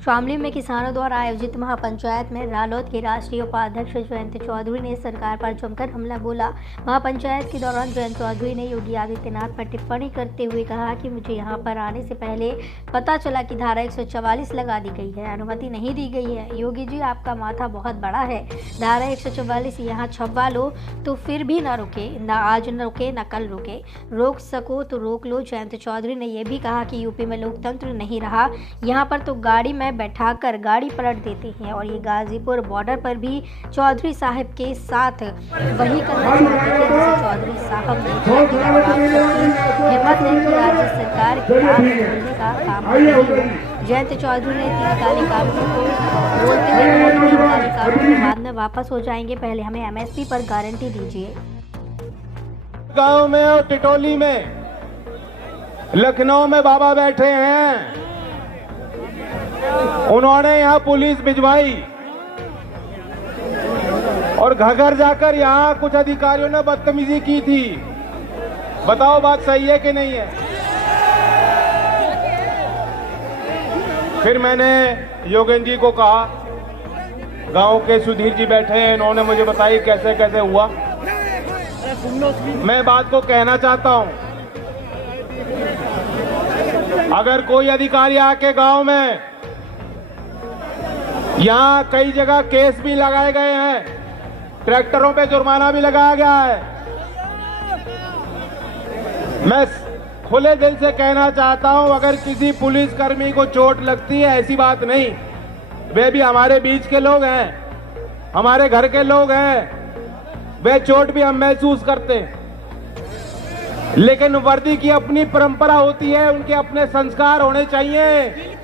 शामली में किसानों द्वारा आयोजित महापंचायत में रालोद के राष्ट्रीय उपाध्यक्ष जयंत चौधरी ने सरकार पर जमकर हमला बोला। महापंचायत के दौरान जयंत चौधरी ने योगी आदित्यनाथ पर टिप्पणी करते हुए कहा कि मुझे यहां पर आने से पहले पता चला कि धारा 144 लगा दी गई है, अनुमति नहीं दी गई है। योगी जी, आपका माथा बहुत बड़ा है। धारा 144 यहाँ छपवा लो तो फिर भी ना रुके, ना आज न रुके ना कल रुके, रोक सको तो रोक लो। जयंत चौधरी ने यह भी कहा कि यूपी में लोकतंत्र नहीं रहा, यहाँ पर तो गाड़ी में बैठाकर गाड़ी पलट देते हैं और ये गाजीपुर बॉर्डर पर भी चौधरी साहब के साथ वही करना चाहते थे जिसे चौधरी साहब ने हिम्मत नहीं की राज्य सरकार के आग खोलने का काम किया। जयंत चौधरी ने 3 काले कानूनों को बोलते हुए 3 काले कानून बाद में वापस हो जाएंगे, पहले हमें एमएसपी पर गारंटी दीजिए। गांव में और टिटोली में, लखनऊ में बाबा बैठे हैं, उन्होंने यहाँ पुलिस भिजवाई और घगर जाकर यहाँ कुछ अधिकारियों ने बदतमीजी की थी। बताओ बात सही है कि नहीं है? फिर मैंने योगेंद्र जी को कहा, गांव के सुधीर जी बैठे हैं, इन्होंने मुझे बताई कैसे कैसे हुआ। मैं बात को कहना चाहता हूं, अगर कोई अधिकारी आके गांव में, यहाँ कई जगह केस भी लगाए गए हैं, ट्रैक्टरों पे जुर्माना भी लगाया गया है। मैं खुले दिल से कहना चाहता हूं, अगर किसी पुलिसकर्मी को चोट लगती है, ऐसी बात नहीं, वे भी हमारे बीच के लोग हैं, हमारे घर के लोग हैं, वे चोट भी हम महसूस करते हैं। लेकिन वर्दी की अपनी परंपरा होती है, उनके अपने संस्कार होने चाहिए।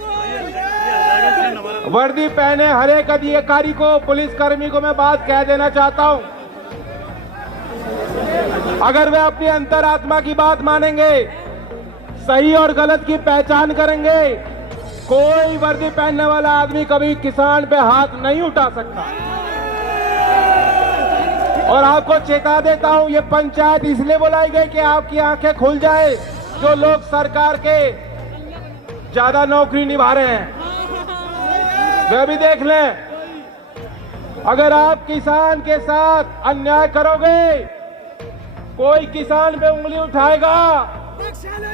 वर्दी पहने हर एक अधिकारी को, पुलिसकर्मी को मैं बात कह देना चाहता हूं, अगर वे अपनी अंतरात्मा की बात मानेंगे, सही और गलत की पहचान करेंगे, कोई वर्दी पहनने वाला आदमी कभी किसान पे हाथ नहीं उठा सकता। और आपको चेता देता हूं, ये पंचायत इसलिए बुलाई गई कि आपकी आंखें खुल जाए। जो लोग सरकार के ज्यादा नौकरी निभा रहे हैं वे भी देख लें, अगर आप किसान के साथ अन्याय करोगे, कोई किसान पे उंगली उठाएगा,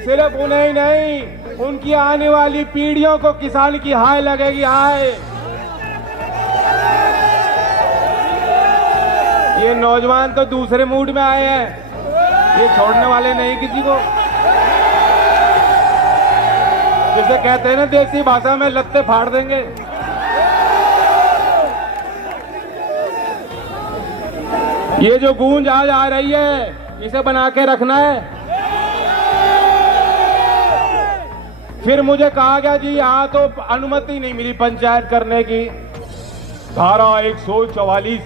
सिर्फ उन्हें ही नहीं, उनकी आने वाली पीढ़ियों को किसान की हाय लगेगी, हाय। ये नौजवान तो दूसरे मूड में आए हैं, ये छोड़ने वाले नहीं किसी को। जिसे कहते हैं ना देसी भाषा में, लत्ते फाड़ देंगे। ये जो गूंज आज आ रही है, इसे बना के रखना है। फिर मुझे कहा गया जी यहाँ तो अनुमति नहीं मिली पंचायत करने की, धारा 144।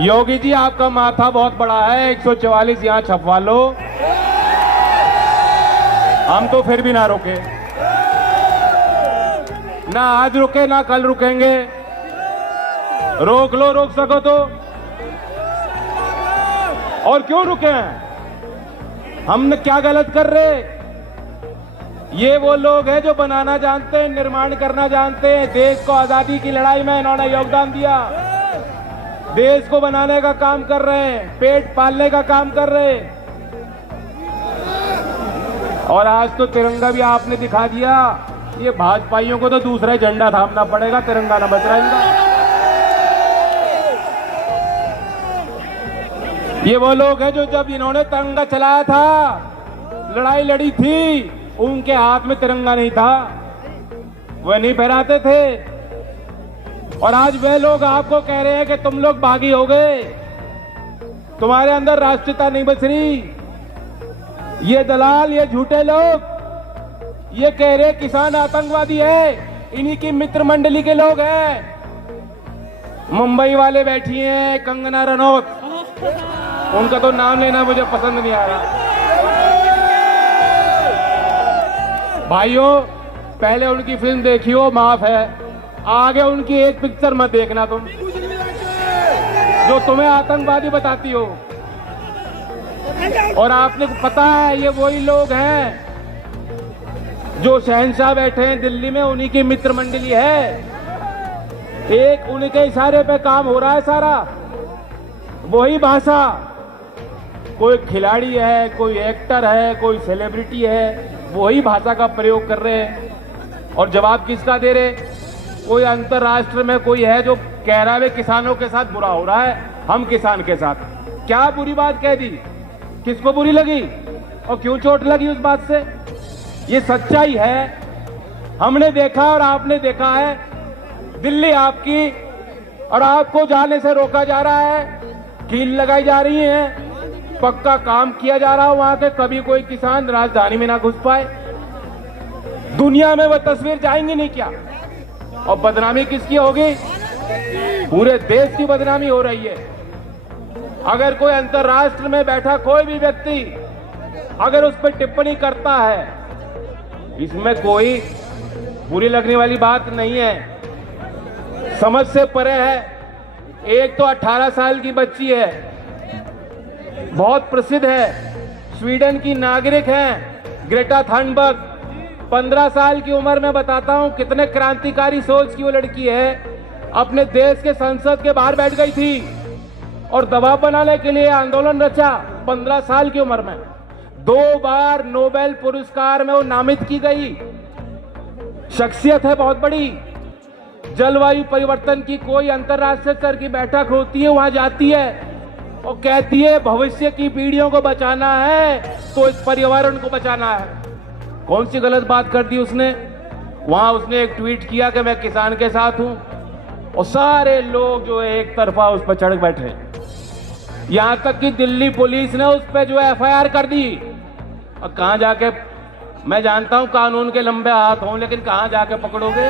योगी जी, आपका माथा बहुत बड़ा है, 144 यहाँ छपवा लो, हम तो फिर भी ना रुके, ना आज रुके ना कल रुकेंगे। रोक लो, रोक सको तो। और क्यों रुके हैं? हमने क्या गलत कर रहे? ये वो लोग हैं जो बनाना जानते हैं, निर्माण करना जानते हैं। देश को आजादी की लड़ाई में इन्होंने योगदान दिया, देश को बनाने का काम कर रहे हैं, पेट पालने का काम कर रहे हैं। और आज तो तिरंगा भी आपने दिखा दिया। ये भाजपाइयों को तो दूसरा झंडा थामना पड़ेगा, तिरंगा न बच रहा इनका। ये वो लोग हैं जो जब इन्होंने तिरंगा चलाया था, लड़ाई लड़ी थी, उनके हाथ में तिरंगा नहीं था, वह नहीं फहराते थे। और आज वे लोग आपको कह रहे हैं कि तुम लोग बागी हो गए, तुम्हारे अंदर राष्ट्रीयता नहीं बच रही। ये दलाल, ये झूठे लोग ये कह रहे किसान आतंकवादी है, इन्हीं की मित्र मंडली के लोग हैं। मुंबई वाले बैठी हैं, कंगना रनौत, उनका तो नाम लेना मुझे पसंद नहीं आ रहा। भाइयों, पहले उनकी फिल्म देखी हो, माफ है, आगे उनकी एक पिक्चर मत देखना तुम, जो तुम्हें आतंकवादी बताती हो। और आपने पता है ये वही लोग हैं जो शहंशाह बैठे हैं दिल्ली में, उन्हीं की मित्र मंडली है। एक उनके इशारे पे काम हो रहा है सारा। वही भाषा, कोई खिलाड़ी है, कोई एक्टर है, कोई सेलिब्रिटी है, वही भाषा का प्रयोग कर रहे हैं। और जवाब किसका दे रहे? कोई अंतरराष्ट्र में कोई है जो कह रहा है किसानों के साथ बुरा हो रहा है, हम किसान के साथ। क्या बुरी बात कह दी? किसको बुरी लगी और क्यों चोट लगी उस बात से? ये सच्चाई है। हमने देखा और आपने देखा है, दिल्ली आपकी, और आपको जाने से रोका जा रहा है, कील लगाई जा रही है, पक्का काम किया जा रहा है वहां के, कभी कोई किसान राजधानी में ना घुस पाए। दुनिया में वह तस्वीर जाएंगी नहीं क्या? और बदनामी किसकी होगी? पूरे देश की बदनामी हो रही है। अगर कोई अंतरराष्ट्र में बैठा कोई भी व्यक्ति अगर उस पर टिप्पणी करता है, इसमें कोई बुरी लगने वाली बात नहीं है, समझ से परे है। एक तो 18 साल की बच्ची है, बहुत प्रसिद्ध है, स्वीडन की नागरिक हैं, ग्रेटा थनबर्ग। 15 साल की उम्र में बताता हूं कितने क्रांतिकारी सोच की वो लड़की है। अपने देश के संसद के बाहर बैठ गई थी और दबाव बनाने के लिए आंदोलन रचा। 15 साल की उम्र में 2 बार नोबेल पुरस्कार में वो नामित की गई शख्सियत है, बहुत बड़ी। जलवायु परिवर्तन की कोई अंतर्राष्ट्रीय स्तर की बैठक होती है, वहां जाती है और कहती है भविष्य की पीढ़ियों को बचाना है तो इस पर्यावरण को बचाना है। कौन सी गलत बात कर दी उसने? वहां उसने एक ट्वीट किया कि मैं किसान के साथ हूं, और सारे लोग जो है एक तरफा उस पर चढ़ बैठे। यहां तक कि दिल्ली पुलिस ने उस पर जो है FIR कर दी। और कहां जाके, मैं जानता हूं कानून के लंबे हाथ हों, लेकिन कहां जाके पकड़ोगे?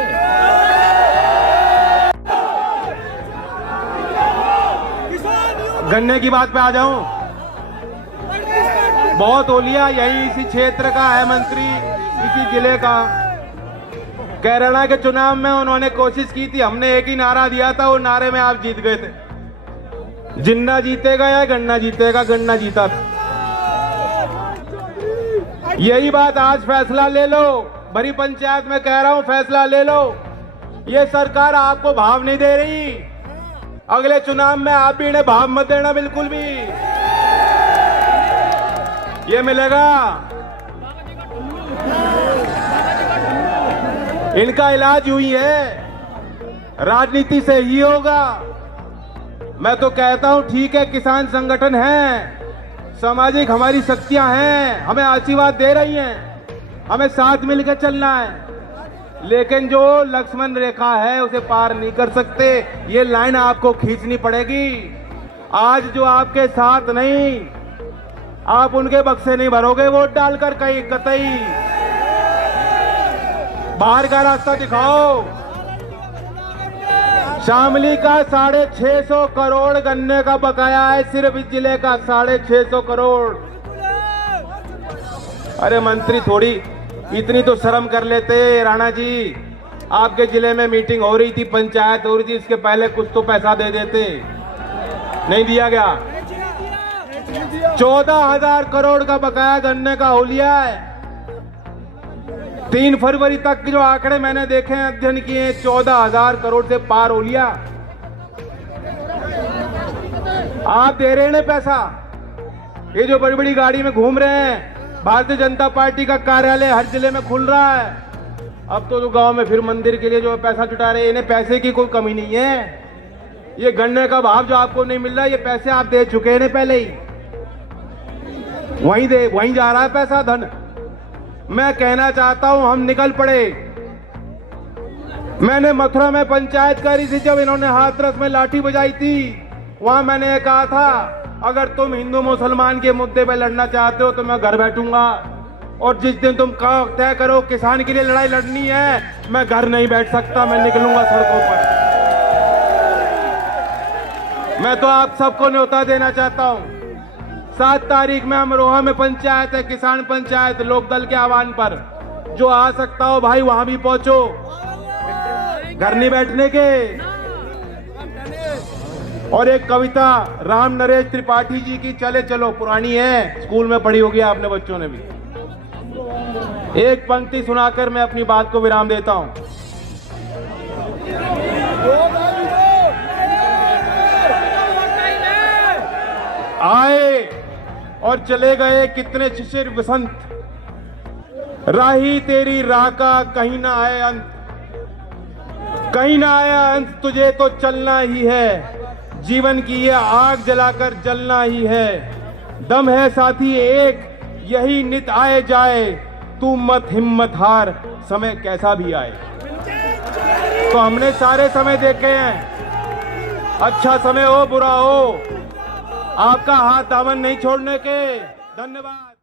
गन्ने की बात पे आ जाऊं, बहुत ओलिया यही इसी क्षेत्र का है मंत्री, इसी जिले का। केरला के चुनाव में उन्होंने कोशिश की थी, हमने एक ही नारा दिया था, वो नारे में आप जीत गए थे। जिन्ना जीतेगा या गन्ना जीतेगा? गन्ना जीता था। यही बात आज फैसला ले लो, बड़ी पंचायत में कह रहा हूं, फैसला ले लो। ये सरकार आपको भाव नहीं दे रही, अगले चुनाव में आप भी इन्हें भाव मत देना बिल्कुल भी। ये मिलेगा, इनका इलाज हुई है, राजनीति से ही होगा। मैं तो कहता हूं ठीक है, किसान संगठन है, सामाजिक हमारी शक्तियां हैं, हमें आशीर्वाद दे रही हैं, हमें साथ मिलकर चलना है, लेकिन जो लक्ष्मण रेखा है उसे पार नहीं कर सकते। ये लाइन आपको खींचनी पड़ेगी। आज जो आपके साथ नहीं, आप उनके बक्से नहीं भरोगे वोट डालकर कहीं कतई। बाहर का रास्ता दिखाओ। शामली का 650 करोड़ गन्ने का बकाया है, सिर्फ इस जिले का 650 करोड़। अरे मंत्री थोड़ी इतनी तो शर्म कर लेते राणा जी। आपके जिले में मीटिंग हो रही थी, पंचायत हो रही थी, इसके पहले कुछ तो पैसा दे देते, नहीं दिया गया। 14,000 करोड़ का बकाया गन्ने का होलिया है। 3 फरवरी तक जो आंकड़े मैंने देखे हैं, अध्ययन किए, 14,000 करोड़ से पार होलिया। आप दे रहे हैं पैसा। ये जो बड़ी बड़ी गाड़ी में घूम रहे हैं, भारतीय जनता पार्टी का कार्यालय हर जिले में खुल रहा है। अब तो गांव में फिर मंदिर के लिए जो पैसा जुटा रहे हैं, इन्हें पैसे की कोई कमी नहीं है। ये गन्ने का भाव जो आपको नहीं मिल रहा है, ये पैसे आप दे चुके हैं पहले ही, वहीं जा रहा है पैसा, धन। मैं कहना चाहता हूं हम निकल पड़े। मैंने मथुरा में पंचायत करी थी, जब इन्होंने हाथरस में लाठी बजाई थी, वहां मैंने कहा था अगर तुम हिंदू मुसलमान के मुद्दे पे लड़ना चाहते हो तो मैं घर बैठूंगा, और जिस दिन तुम तय करो किसान के लिए लड़ाई लड़नी है, मैं घर नहीं बैठ सकता, मैं निकलूंगा सड़कों पर। मैं तो आप सबको न्योता देना चाहता हूं। 7 तारीख में अमरोहा में पंचायत है, किसान पंचायत, लोकदल के आह्वान पर। जो आ सकता हो भाई वहां भी पहुंचो, घर नहीं बैठने के। और एक कविता राम नरेश त्रिपाठी जी की, चले चलो, पुरानी है, स्कूल में पढ़ी होगी आपने बच्चों ने भी। एक पंक्ति सुनाकर मैं अपनी बात को विराम देता हूं। आए और चले गए कितने शिशिर वसंत, राही तेरी राह का कहीं ना आए अंत, कहीं ना आया अंत, तुझे तो चलना ही है, जीवन की ये आग जलाकर जलना ही है। दम है साथी एक, यही नित आए जाए, तू मत हिम्मत हार, समय कैसा भी आए। तो हमने सारे समय देखे हैं, अच्छा समय हो बुरा हो, आपका हाथ दामन नहीं छोड़ने के। धन्यवाद।